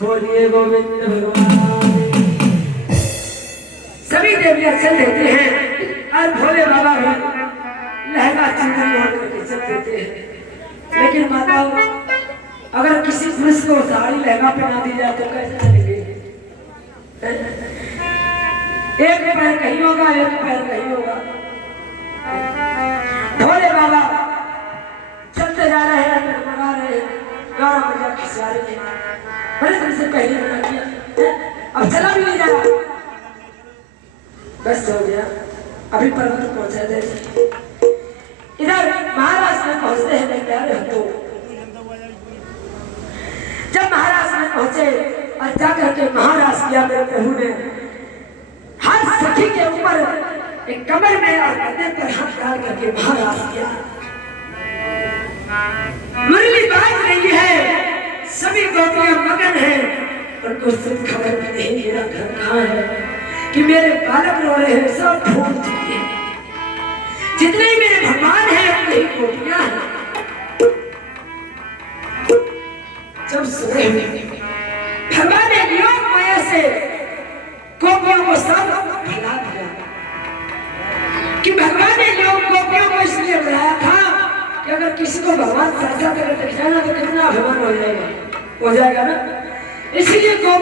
बोलिए गोविंद भगवान। सभी देवियां चल देती हैं और भोले बाबा भी लहंगा चुनरी ओढ़ करके चल देते हैं। लेकिन माताओं, अगर किसी पुरुष को साड़ी लहंगा पहना दी जाए तो कैसे चलेंगे? एक पैर कहीं होगा, एक पैर कहीं होगा। भोले बाबा चलते जा रहे हैं, डगमगा रहे हैं, गौरा मैया खिसिया रही है। बड़े दिन से पहले मना किया, अब चला भी नहीं जा रहा। बस हो गया, अभी पर्वत पहुंचा दे। इधर महाराज में पहुंचते हैं मेरे प्यारे भक्तों। जब महाराज में पहुंचे और जाकर के महाराज किया मेरे प्रभु ने हर सखी के ऊपर एक कमर में और कंधे पर हाथ डाल करके महाराज किया। मुरली बाज रही है, सभी गोपियां मगन हैं, उनको सिर्फ खबर भी नहीं मेरा घर कहाँ है, कि मेरे बालक रो रहे हैं, सब भूल चुके हैं। जितने ही मेरे भगवान हैं उतने ही गोपियां हैं। जब सुने भगवान ने योग माया से गोपियों को सब भगा दिया, कि भगवान ने योग गोपियों को इसलिए बुलाया था कि अगर किसी को भगवान साक्षात अगर दिख जाए ना तो कितना अभिमान हो जाएगा ना। इसलिए गोपियों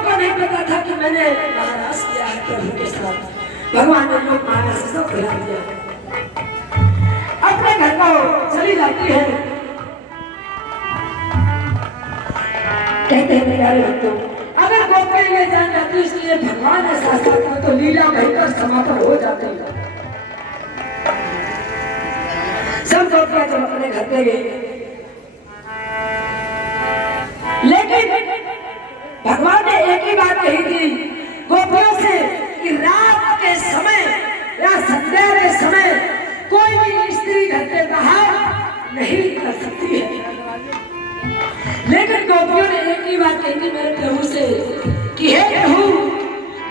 को नहीं पता था कि मैंने महाराज किया है प्रभु के साथ। भगवान ने योग माया से सब भुला दिया, अपने घर को चली जाती है। कहते हैं प्यारे भक्तों, अगर गोपियां ये जान जाती इसलिए भगवान ने साक्षात में तो लीला भयंकर समापन हो जाती है। सब गोपियां जब अपने घर पे गई, लेकिन भगवान ने एक ही बात कही थी गोपियों से कि रात के समय या संध्या के समय कोई भी स्त्री घर से बाहर नहीं निकल सकती है। लेकिन गोपियों ने एक ही बात कही थी मेरे प्रभु से कि हे प्रभु,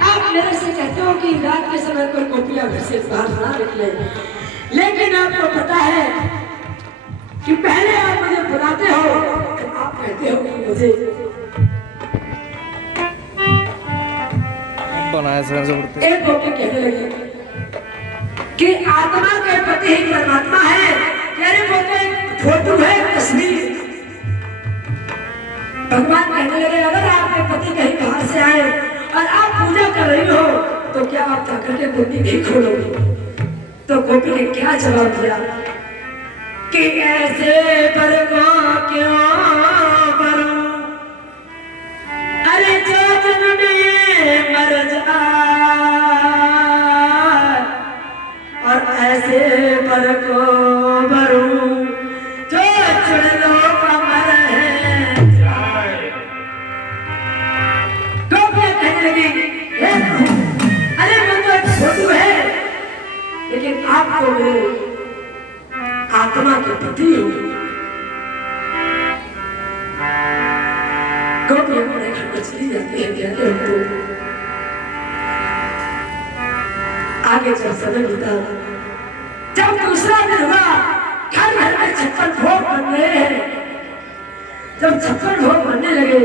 आप मेरे से कहते हो कि रात के समय कोई गोपियां घर से बाहर ना निकले, लेकिन आपको पता है कि पहले आप मुझे बुलाते हो तो आप कहते हो कि मुझे बनाया एक गोपी कहने लगी कि आत्मा के पति ही परमात्मा है। तेरे गोपी फोटो है तस्वीर। भगवान कहने लगे अगर आपके पति कहीं बाहर से आए और आप पूजा कर रही हो तो क्या आप जाकर के गोपी नहीं खोलोगी? तो गोपी ने क्या जवाब दिया कि ऐसे पर को क्यों करूं, अरे जो जन्म में मर जा, और ऐसे पर को भरूं जो चुड़लो कमर है। गोपियां कहने लगी अरे मैं तो एक फोटो है, लेकिन आप तो मेरे आत्मा के पति हो। गोपियां अपने घर में चली जाती है। कहते हो तो आगे जब समय बीता, जब दूसरा दिन हुआ, घर घर में 56 भोग बन रहे हैं। जब 56 भोग बनने लगे,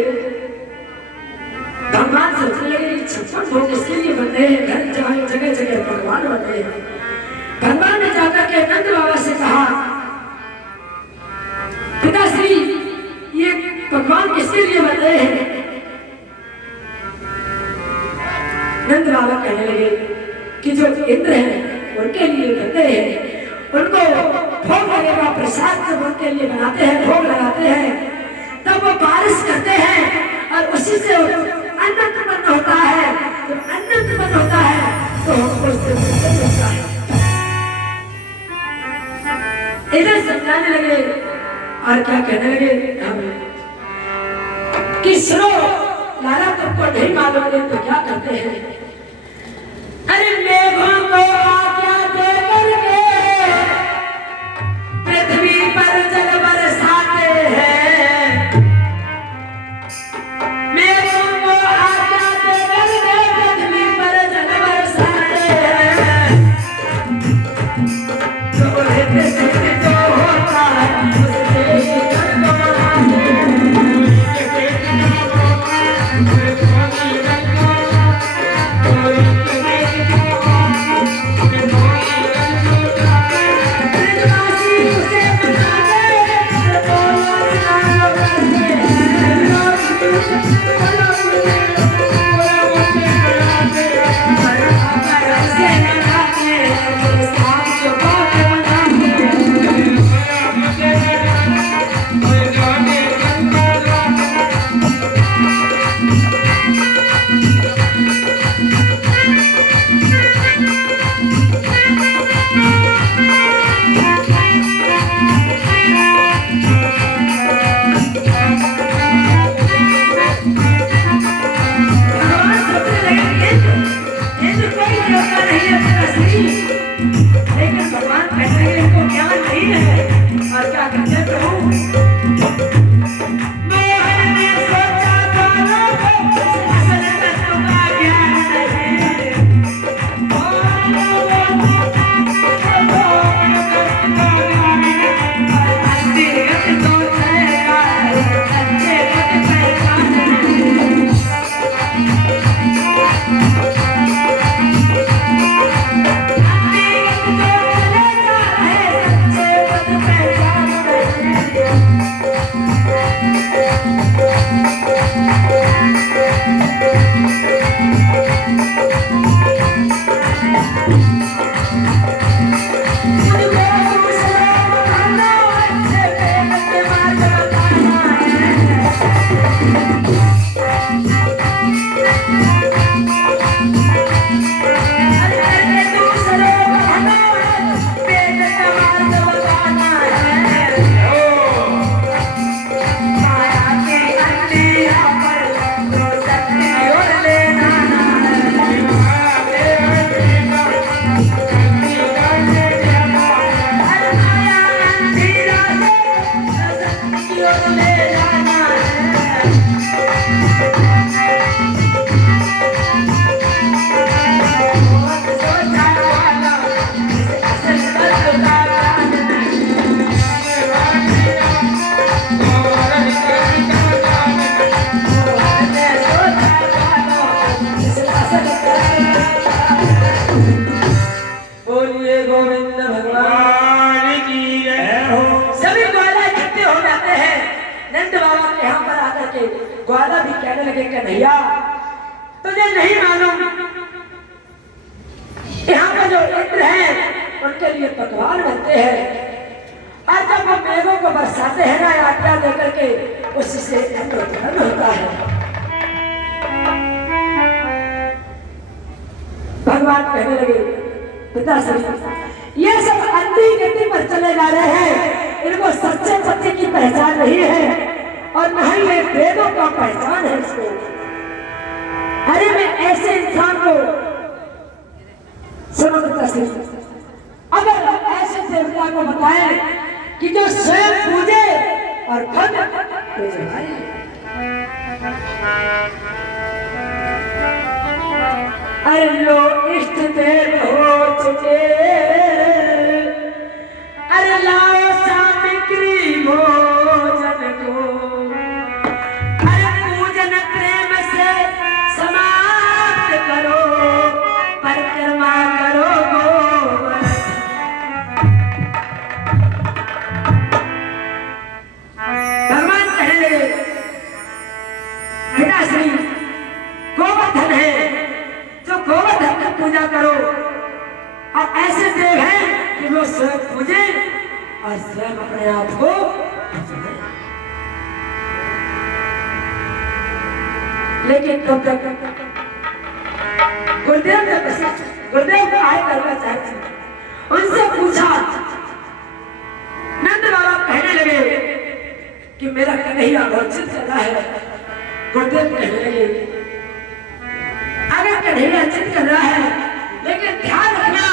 भगवान सोचने लगे 56 भोग इसके लिए बन रहे हैं, घर जगह जगह भगवान बन रहे हैं। भगवान ने जाकर के नंद बाबा से कहा पिताश्री ये भगवान किसके लिए बन रहे हैं? नंद बाबा कहने लगे कि जो इंद्र हैं उनके लिए कहते हैं उनको भोग लगेगा, प्रसाद जब उनके लिए बनाते हैं, भोग लगाते हैं, तब वो बारिश करते हैं और उसी से अन्न उत्पन्न होता है। जब अन्न उत्पन्न होता है तो हमको उससे भोजन मिलता है। इधर समझाने लगे और क्या कहने लगे कि सुनो लाला, तुमको नहीं मालूम है तो क्या करते हैं, अरे मेघों को आज्ञा दे करके पृथ्वी पर जल बरसाते हैं, मेघों को आज्ञा दे करके पृथ्वी पर जल बरसाते हैं, तो जो होता है उससे ग्वाला भी कहने लगे कन्हैया तुझे नहीं मालूम, यहाँ पर जो इंद्र हैं उनके लिए पकवान बनते हैं और जब वो मेघों को बरसाते हैं ना आज्ञा देकर के उसी से अन्न उत्पन्न होता है। भगवान कहने लगे पिताश्री ये सब अंधी गति पर चले जा रहे हैं, इनको सच्चे सत्य की पहचान नहीं है और न ही ये वेदों का पहचान है इसको। अरे मैं ऐसे इंसान को सुनो पिताश्री, अगर ऐसे देवता को बताए कि जो स्वयं पूजे और फल तो अरे लो इष्ट देव हो चुके, अरे लाओ सामग्री भोजन को, अरे पूजन प्रेम से समाप्त करो, परिक्रमा करो गोवर्धन। भगवान कहने लगे पिताश्री गोवर्धन है, जो गोवर्धन पूजा करो। और ऐसे देव हैं कि वो स्वयं पूजे और स्वयं अपने आप को भजने। लेकिन तब तक गुरुदेव ने गुरुदेव को आए करना चाहते थे, उनसे पूछा। नंद बाबा कहने लगे कि मेरा कन्हैया बहुत चित कर रहा है। गुरुदेव कहने लगे अगर कन्हैया चित कर रहा है, लेकिन ध्यान रखना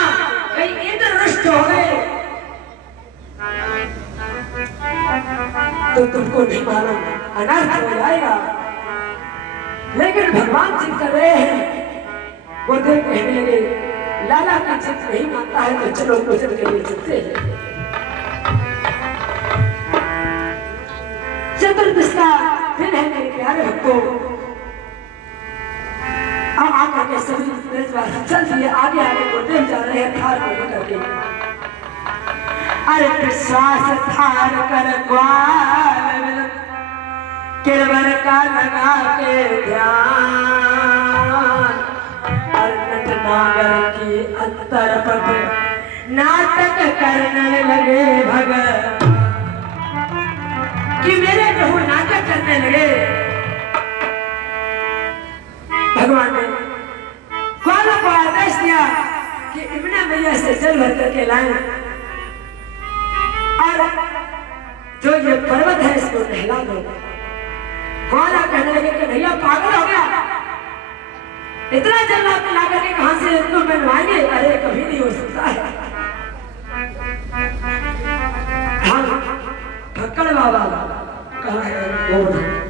कहीं इंद्र रुष्ट हो गए तो तुमको नहीं मालूम, अनर्थ हो जाएगा। लेकिन भगवान चित कर रहे हैं। गुरुदेव कहने लगे लाला का चित नहीं मानता है तो चलो पूजन के लिए चलते हैं। चतुर्दशा दिन है मेरे प्यारे भक्तों। अब आकर के सभी चल दिए, आगे आगे गुरुदेव जा रहे हैं थार करके। अरे विश्वास थार कर ग्वाल केवल का लगा के ध्यान, नागर की अंतरपट नाटक करने लगे भगत, कि मेरे प्रभु नाटक करने लगे। भगवान ने ग्वालों को आदेश दिया कि यमुना मैया से जल भर करके लाएं और जो ये पर्वत है इसको नहला दो। ग्वाला कहने लगे कि भैया पागल हो गया, इतना जल ला करके कहां से इसको बनवाएंगे? अरे कभी नहीं हो सकता है। हाँ, भक्कड़ बाबा कहाँ है?